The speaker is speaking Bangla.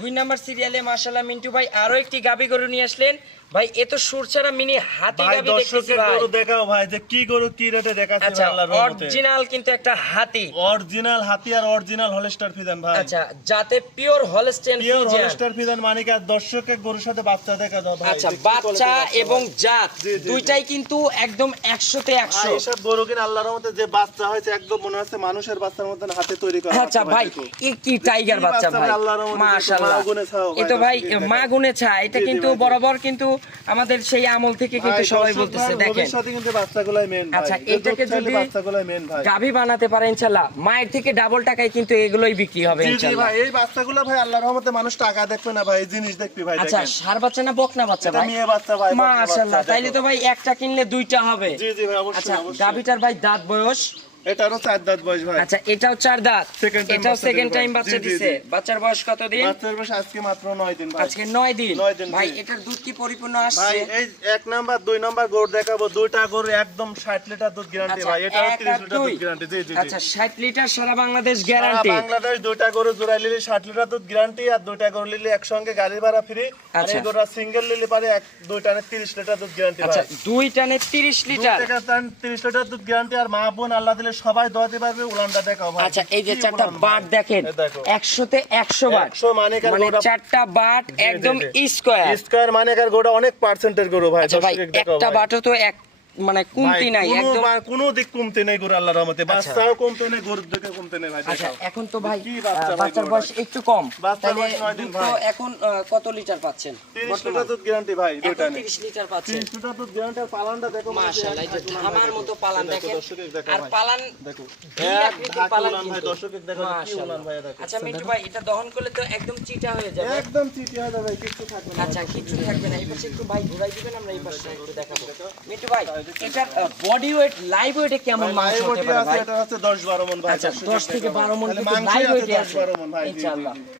2 নাম্বার সিরিয়ালে মাশাআল্লাহ মিন্টু ভাই আরো একটি গাবি গরু নিয়ে আসলেন ভাই। এ তো সুরছাড়া মিনি হাতি গাবি দেখতেছি ভাই। গরু দেখাও ভাই যে কি গরু কি রেটে দেখাচ্ছে আচ্ছা, আল্লাহর রহমতে। অরিজিনাল কিন্তু একটা হাতি, অরিজিনাল হাতি আর অরিজিনাল হলস্টার ফিজান ভাই। আচ্ছা, যাতে pure Holstein pure Friesian. Holstein Friesian মানে কি আর দর্শকের গরুর সাথে বাচ্চা দেখা দাও ভাই। আচ্ছা, বাচ্চা এবং জাত দুইটাই কিন্তু একদম 100 তে 100। এইসব গরু কিনা আল্লাহর রহমতে যে বাচ্চা হয়েছে একদম মনে হচ্ছে মানুষের বাচ্চার মতন হাতে তৈরি করা। আচ্ছা ভাই, এ কি টাইগার বাচ্চা ভাই, মাশাআল্লাহ। এতো ভাই মা গুনে ছা, এটা কিন্তু বরাবর কিন্তু আমাদের সেই আমল থেকে কিন্তু সবাই বলতেছে দেখেন। ভবিষ্যতে কিন্তু বাচ্চাগুলাই মেন ভাই। আচ্ছা, এটাকে যদি বাচ্চাগুলাই মেন ভাই। গাভী বানাতে পারে ইনশাআল্লাহ মায়ের থেকে ডাবল টাকায় কিন্তু এগুলোই বিক্রি হবে জি জি ইনশাআল্লাহ। ভাই, এই বাচ্চাগুলো ভাই আল্লাহর রহমতে মানুষ টাকা দেখবে না ভাই, এই জিনিস দেখবি ভাই। আচ্ছা, দেখেন ষাঁড় বাচ্চা না বকনা বাচ্চা এটা ভাই? মেয়ে বাচ্চা ভাই, বকনা মাশাআল্লাহ, বাচ্চা, তাইলে তো ভাই একটা কিনলে দুইটা হবে। জি জি ভাই, অবশ্যই আচ্ছা, অবশ্যই। গাভীটার ভাই দাঁত বয়স? এটারও 4 দাঁত বয়স ভাই। আচ্ছা, এটাও 4 দাঁত, Second time এটাও বাচ্চা সেকেন্ড দিবে টাইম ভাই। বাচ্চা জি, জি, দিছে। জি। বাচ্চার বয়স কতদিন? বাচ্চার বয়স আজকে মাত্র 9 দিন ভাই। আজকে 9 দিন। 9 দিন, ভাই জি। এটার দুধ কি পরিপূর্ণ ভাই আসছে? এই 1 নাম্বার 2 নাম্বার গরু দেখাবো, দুইটা গরু একদম 60 লিটার দুধ গ্যারান্টি আচ্ছা, ভাই। এটাও 1 30 আর লিটার 2। দুধ গ্যারান্টি। জি জি জি। আচ্ছা, 60 লিটার সারা বাংলাদেশ সারা গ্যারান্টি। বাংলাদেশ দুইটা গরু জোড়াই নিলে 60 লিটার দুধ গ্যারান্টি, আর দুইটা গরু নিলে একসঙ্গে গাড়ি ভাড়া ফ্রি। আর আচ্ছা। এই গরুটা সিঙ্গেল নিলে পারে দুই টানে 30 লিটার দুধ গ্যারান্টি আচ্ছা, ভাই। 2 টানে 30 লিটার। 30 লিটার দুধ গ্যারান্টি, আর মা বোন আল্লাহ দিলে সবাই দোয়াতে পারবে। উলানটা দেখাও ভাই। আচ্ছা, এই যে কি চারটা উলান বাট ভাই? দেখেন, এই দেখো। 100 তে 100 বাট, 100 মানে কার মানে গরুটা চারটা বাট একদম স্কয়ার। স্কয়ার মানে কার গরুটা অনেক পার্সেন্টের গরু ভাই। আচ্ছা ভাই, দর্শক দেখাও একটা ভাই। বাটও তো এক মানে কমতি নাই একদম। কোনো দিক কমতে নেই গরু আল্লাহর রহমতে। বাচ্চাও কমতে নেই, গরুর দিকে কমতে নেই ভাই। আচ্ছা, দেখাও। এখন তো ভাই কি বাচ্চা ভাই বাচ্চার গরুটা? বয়স একটু কম, বাচ্চার তাহলে বয়স 9 দিন দুধ তো ভাই। এখন কত লিটার পাচ্ছেন? 30 লিটার দুধ গ্যারান্টি ভাই দুইটা এখন নেই। 30 লিটার পাচ্ছেন। 30 লিটার দুধ গ্যারান্টি, আর পালানটা দেখো মাশাআল্লাহ, এই যে ধামার মতো পালান দেখো, দেখেন। দর্শকের দেখো আর ভাই। পালান দেখো দুই এক আকৃতির ধাক পালান উলান ভাই, কিন্তু। দর্শকের দেখো কি মাশাআল্লাহ। উলান ভাই দেখো। আচ্ছা মিন্টু ভাই, এটা দহন করলে তো একদম চিটা হয়ে যাবে। একদম চিটি হয়ে যাবে, কিছু থাকবে না। আচ্ছা, কিছু থাকবে না। এই পাশে একটু ভাই ঘুরাই দিবেন, আমরা এই পাশে একটু দেখাবো। মিন্টু ভাই, এটার বডি ওয়েট লাইভ ওয়েটে কেমন মাংস লাইভ হতে ওটি পারে আছে, ভাই? এটা হচ্ছে 10-12 মন ভাই। আচ্ছা, দর্শকের 10 থেকে দেখো 12 মণ তাহলে কিন্তু মাংসই লাইভ আছে ওয়েটে আছে 10-12 মন ভাই। জি, জি, ইনশাআল্লাহ। জি।